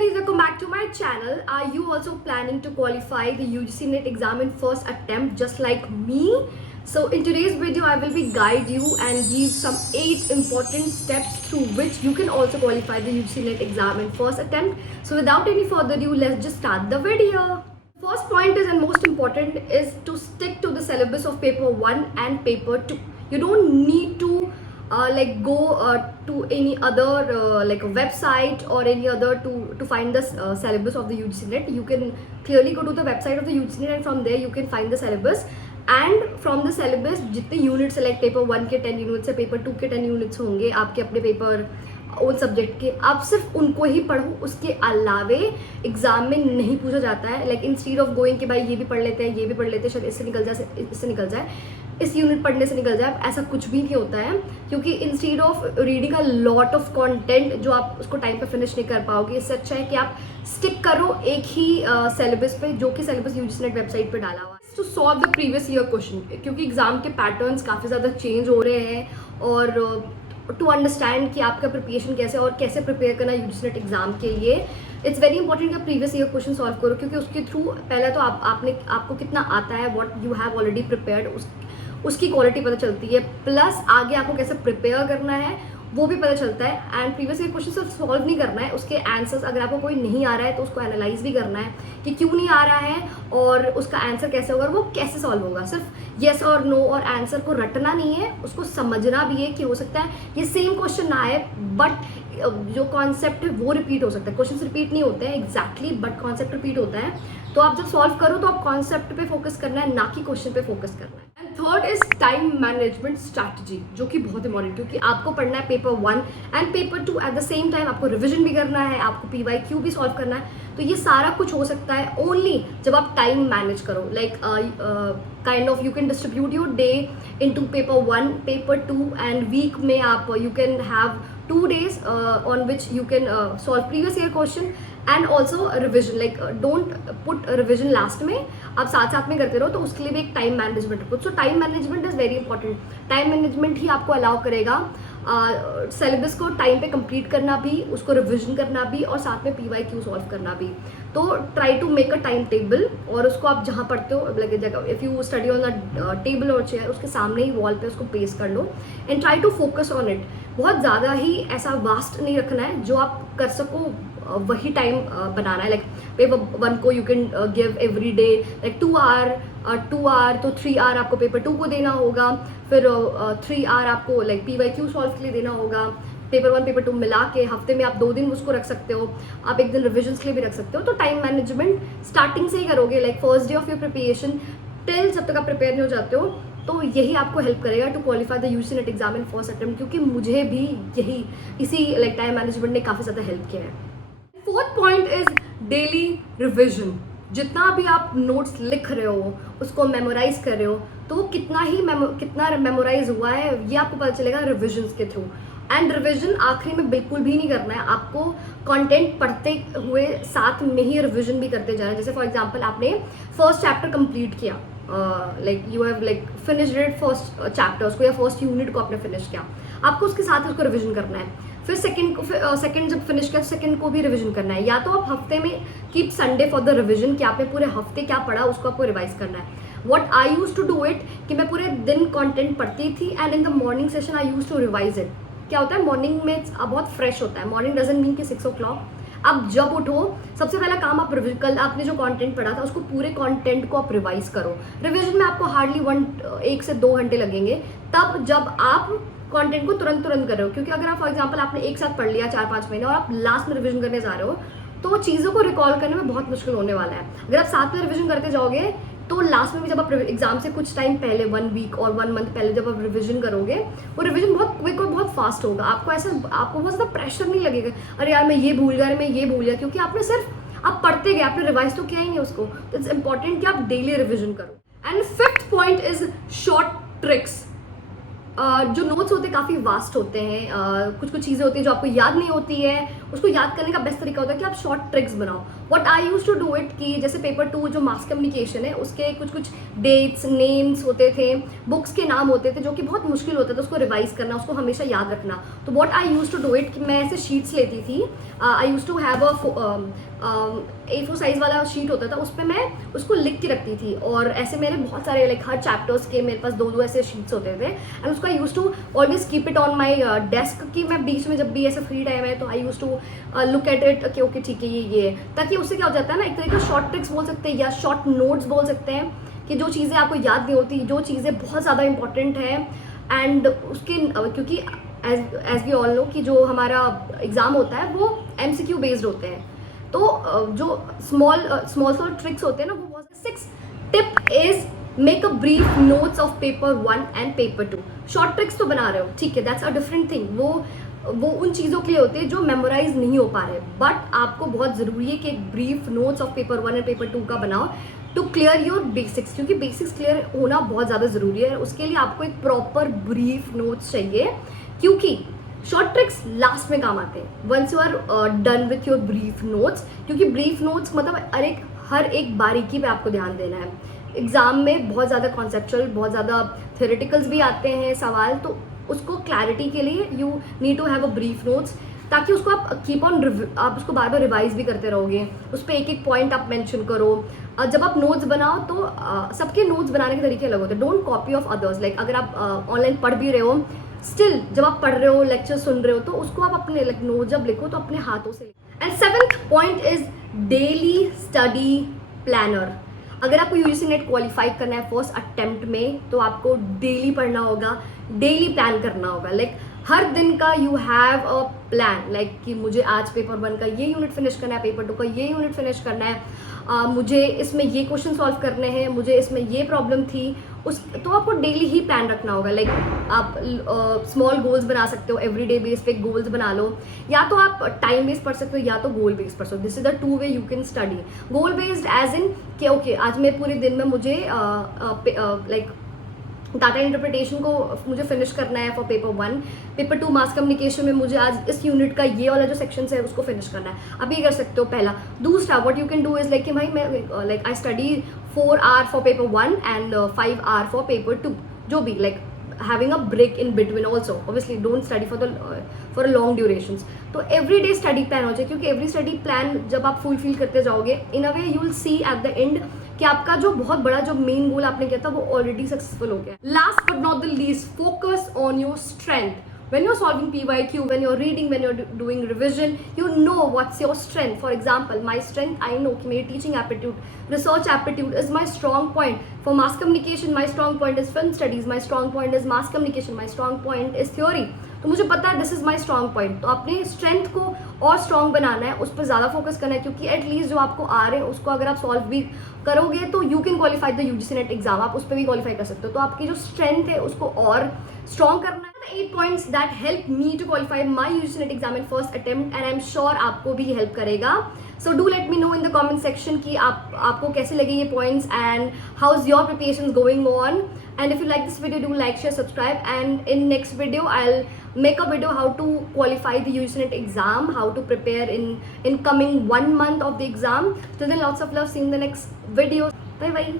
guys, welcome back to my channel. Are you also planning to qualify the UGC NET exam in first attempt just like me? So in today's video I will be guide you and give some 8 important steps through which you can also qualify the UGC NET exam in first attempt. So without any further ado, let's just start the video. First point is and most important is to stick to the syllabus of paper 1 and paper 2. You don't need to go to any other like a website or any other to find the syllabus of the UGC NET. You can clearly go to the website of the UGC NET and from there you can find the syllabus. And from the syllabus जितने units है like paper 1 के 10 units है, paper 2 के 10 units होंगे आपके अपने paper उन subject के, आप सिर्फ उनको ही पढ़ो. उसके अलावे एग्जाम में नहीं पूछा जाता है लाइक इंस्टीड ऑफ गोइंग कि भाई ये भी पढ़ लेते हैं, ये भी पढ़ लेते हैं, शायद इससे निकल जाए, इससे निकल जाए, इस यूनिट पढ़ने से निकल जाए. ऐसा कुछ भी नहीं होता है क्योंकि instead of reading a lot of content जो आप उसको टाइम पे फिनिश नहीं कर पाओगे, इससे अच्छा है कि आप स्टिक करो एक ही सिलेबस पे जो कि सिलेबस यूजीसी नेट वेबसाइट पे डाला हुआ है. To solve the previous year question, क्योंकि एग्जाम के पैटर्न्स काफ़ी ज़्यादा चेंज हो रहे हैं और टू अंडरस्टैंड कि आपका प्रिपरेशन कैसे और कैसे प्रिपेयर करना यूजीसी नेट एग्जाम के लिए, इट्स वेरी इंपॉर्टेंट कि प्रीवियस ईयर क्वेश्चन सॉल्व करो क्योंकि उसके थ्रू पहले तो आपको कितना आता है, what you have already prepared, उसकी क्वालिटी पता चलती है, प्लस आगे आपको कैसे प्रिपेयर करना है वो भी पता चलता है. एंड प्रीवियस ईयर क्वेश्चन सिर्फ सॉल्व नहीं करना है, उसके आंसर्स अगर आपको कोई नहीं आ रहा है तो उसको एनालाइज भी करना है कि क्यों नहीं आ रहा है और उसका आंसर कैसे होगा और वो कैसे सॉल्व होगा. सिर्फ येस और नो और आंसर को रटना नहीं है, उसको समझना भी है कि हो सकता है ये सेम क्वेश्चन ना आए बट जो कॉन्सेप्ट है वो रिपीट हो सकता है. क्वेश्चन रिपीट नहीं होते हैं एग्जैक्टली बट कॉन्सेप्ट रिपीट होता है. तो आप जब सॉल्व करो तो आप कॉन्सेप्ट पे फोकस करना है, ना कि क्वेश्चन पे फोकस करना है. And third is time management strategy, जो कि बहुत इंपॉर्टेंट क्योंकि आपको पढ़ना है paper 1 and paper 2 at the same time. आपको रिविजन भी करना है, आपको PYQ भी सॉल्व करना है. तो ये सारा कुछ हो सकता है ओनली जब आप टाइम मैनेज करो. Like kind of you can distribute your day into paper 1, paper 2 and week में आप you can have 2 days on which you can solve previous year question and also revision. Like don't put revision last में, आप साथ साथ में करते रहो. तो उसके लिए भी एक टाइम मैनेजमेंट रखो. So time management is very important. Time management ही आपको अलाउ करेगा सिलेबस को टाइम पे कंप्लीट करना भी, उसको रिविजन करना भी और साथ में PYQ सॉल्व करना भी. तो try to make a time table और उसको आप जहाँ पढ़ते हो लगे जगह, if you study on the table और चेयर, उसके सामने ही वॉल पे उसको पेस्ट कर लो and try to focus on it. बहुत ज़्यादा ही ऐसा वास्ट नहीं रखना है, जो आप कर सको वही टाइम बनाना है. लाइक पेपर 1 को you can give every day like 2 hour तो 3 आवर आपको पेपर 2 को देना होगा, फिर 3 आवर आपको लाइक PYQ सॉल्व के लिए देना होगा. पेपर 1 पेपर 2 मिला के हफ्ते में आप 2 दिन उसको रख सकते हो, आप 1 दिन रिविजन के लिए भी रख सकते हो. तो टाइम मैनेजमेंट स्टार्टिंग से ही करोगे, like first day of your preparation till जब तक आप प्रिपेयर नहीं हो जाते हो. तो यही आपको हेल्प करेगा to qualify the UGC NET exam in first attempt, क्योंकि मुझे भी इसी लाइक टाइम मैनेजमेंट ने काफ़ी ज़्यादा हेल्प किया है. Fourth point is daily revision. जितना भी आप नोट्स लिख रहे हो उसको मेमोराइज कर रहे हो तो वो कितना मेमोराइज हुआ है ये आपको पता चलेगा रिविजन्स के थ्रू. एंड रिविजन आखिरी में बिल्कुल भी नहीं करना है, आपको कंटेंट पढ़ते हुए साथ में ही रिविजन भी करते जाना है. जैसे फॉर एग्जांपल आपने फर्स्ट चैप्टर कंप्लीट किया, like you have like finished it first chapter उसको या फर्स्ट यूनिट को आपने फिनिश किया, आपको उसके साथ उसको रिविजन करना है. फिर सेकंड जब फिनिश किया सेकंड को भी रिवीजन करना है. या तो आप हफ्ते में keep Sunday for the revision कि आपने पूरे हफ्ते क्या पढ़ा उसको आपको रिवाइज करना है. What I use to do it कि मैं पूरे दिन कंटेंट पढ़ती थी and in the morning session I use to revise it. क्या होता है मॉर्निंग में बहुत फ्रेश होता है. मॉर्निंग डजंट मीन कि 6 o'clock आप जब उठो सबसे पहला काम आप कल आपने जो कंटेंट पढ़ा था उसको पूरे कंटेंट को आप रिवाइज करो. रिवीजन में आपको हार्डली 1 से 2 घंटे लगेंगे तब जब आप कंटेंट को तुरंत कर रहे हो. क्योंकि अगर आप फॉर एग्जांपल आपने एक साथ पढ़ लिया 4-5 महीने और आप लास्ट में रिवीजन करने जा रहे हो तो चीज़ों को रिकॉल करने में बहुत मुश्किल होने वाला है. अगर आप साथ में रिवीजन करते जाओगे तो लास्ट में भी जब आप एग्जाम से कुछ टाइम पहले 1 वीक और 1 मंथ पहले जब आप रिवीजन करोगे वो रिवीजन बहुत क्विक और बहुत फास्ट होगा. आपको बहुत ज़्यादा प्रेशर नहीं लगेगा अरे यार मैं ये भूल गया, मैं ये भूल गया, क्योंकि आपने सिर्फ आप पढ़ते गए, आपने रिवाइज तो किया ही नहीं उसको. तो इट्स इंपॉर्टेंट कि आप डेली रिविजन करो. And fifth point is short tricks. जो नोट्स होते हैं काफ़ी वास्ट होते हैं, कुछ कुछ चीज़ें होती हैं जो आपको याद नहीं होती है, उसको याद करने का बेस्ट तरीका होता है कि आप शॉर्ट ट्रिक्स बनाओ. What I use to do it कि जैसे पेपर 2 जो मास कम्युनिकेशन है उसके कुछ कुछ डेट्स नेम्स होते थे, बुक्स के नाम होते थे जो कि बहुत मुश्किल होता था उसको रिवाइज करना, उसको हमेशा याद रखना. तो what I use to do it कि मैं ऐसे शीट्स लेती थी. I use to have A4 size वाला शीट होता था, उस पर मैं उसको लिख के रखती थी. और ऐसे मेरे बहुत सारे लाइक हर चैप्टर्स के मेरे पास 2-2 ऐसे शीट्स होते थे. एंड उसको I use to always keep it on my desk कि मैं बीच में जब भी ऐसा फ्री टाइम है तो I use to look at it कि ओके ठीक है ये ताकि उससे क्या हो जाता है ना, एक तरह का शॉर्ट ट्रिक्स बोल सकते हैं या शॉर्ट नोट्स बोल सकते हैं कि जो चीज़ें आपको याद नहीं होती, जो चीज़ें बहुत ज़्यादा इंपॉर्टेंट है. एंड उसके क्योंकि एज वी ऑल नो कि जो हमारा एग्ज़ाम होता है वो MCQ बेस्ड होते हैं, तो जो स्मॉल ट्रिक्स होते हैं ना वो बहुत. 6 tip is make a brief notes of paper 1 and paper 2. Short tricks तो बना रहे हो ठीक है, दैट्स अ डिफरेंट थिंग. वो उन चीज़ों के लिए होते हैं जो मेमोराइज नहीं हो पा रहे, बट आपको बहुत ज़रूरी है कि एक brief notes of paper 1 and paper 2 का बनाओ टू क्लियर योर बेसिक्स, क्योंकि बेसिक्स क्लियर होना बहुत ज़्यादा ज़रूरी है. उसके लिए आपको एक प्रॉपर ब्रीफ नोट्स चाहिए, क्योंकि शॉर्ट ट्रिक्स लास्ट में काम आते हैं once you are done with your brief notes. क्योंकि ब्रीफ नोट्स मतलब हर एक बारीकी पे आपको ध्यान देना है. एग्जाम में बहुत ज़्यादा कॉन्सेप्चुअल, बहुत ज़्यादा थ्योरेटिकल्स भी आते हैं सवाल, तो उसको क्लैरिटी के लिए you need to have a brief notes, ताकि उसको आप कीप ऑन आप उसको बार बार रिवाइज भी करते रहोगे. उस पर एक एक पॉइंट आप मेंशन करो. जब आप नोट्स बनाओ तो सबके नोट्स बनाने के तरीके अलग होते हैं. Don't copy of others. Like अगर आप ऑनलाइन पढ़ भी रहे हो, स्टिल जब आप पढ़ रहे हो, लेक्चर सुन रहे हो, तो उसको आप अपने नोट जब लिखो तो अपने हाथों से. And 7th point is daily study planner. अगर आपको UGC नेट क्वालिफाई करना है फर्स्ट अटेम्प्ट में, तो आपको डेली पढ़ना होगा, डेली प्लान करना होगा. लाइक हर दिन का you have a plan, like कि मुझे आज पेपर 1 का ये यूनिट फिनिश करना है, पेपर 2 का ये यूनिट फिनिश करना है, मुझे इसमें ये क्वेश्चन सॉल्व करने हैं, मुझे इसमें ये प्रॉब्लम थी. तो आपको डेली ही प्लान रखना होगा. लाइक आप स्मॉल गोल्स बना सकते हो, एवरीडे बेस पे गोल्स बना लो, या तो आप टाइम बेस्ड पढ़ सकते हो या तो गोल बेस्ड पढ़ सकते हो. This is the 2 way you can study. Goal based as in कि ओके आज मैं पूरे दिन में मुझे लाइक डाटा इंटरप्रिटेशन को मुझे फिनिश करना है for paper 1. Paper 2 mass communication में मुझे आज इस यूनिट का ये वाला जो सेक्शन है उसको फिनिश करना है. आप ये कर सकते हो पहला. दूसरा what you can do is like कि भाई मैं like I study 4 hour for paper 1 and 5 hour for paper 2, जो भी like having a break in between also. Obviously don't study for a long durations. तो every day study plan हो जाए, क्योंकि every study plan जब आप fulfil करते जाओगे, in a way you will see at the end कि आपका जो बहुत बड़ा जो मेन गोल आपने किया था वो ऑलरेडी सक्सेसफुल हो गया. Last but not the least, focus on your strength. When you're solving PYQ, when you're reading, when you're doing revision, you know what's your strength. For example, my strength, I know कि मेरी teaching aptitude, research aptitude is my strong point. For mass communication, my strong point is film studies, my strong point is mass communication, my strong point is theory. तो मुझे पता है this is my strong point. तो अपने strength को और strong बनाना है, उस पर ज़्यादा फोकस करना है, क्योंकि एटलीस्ट जो आपको आ रहे हैं उसको अगर आप सॉल्व भी करोगे तो you can qualify the UGC NET exam. आप उस पर भी क्वालिफाई कर सकते हो. तो आपकी जो स्ट्रेंथ है उसको और स्ट्रॉन्ग करना है. 8 points that help me to qualify my UGC NET exam in first attempt, and I am sure आपको भी हेल्प करेगा. So do let me know in the comment section कि आपको कैसे लगे ये points and how is your preparation going on. And if you like this video, do like, share, subscribe, and in next video I'll make a video how to qualify the UGC NET exam, how to prepare in coming 1 month of the exam. Till then, lots of love. See you in the next video. Bye bye.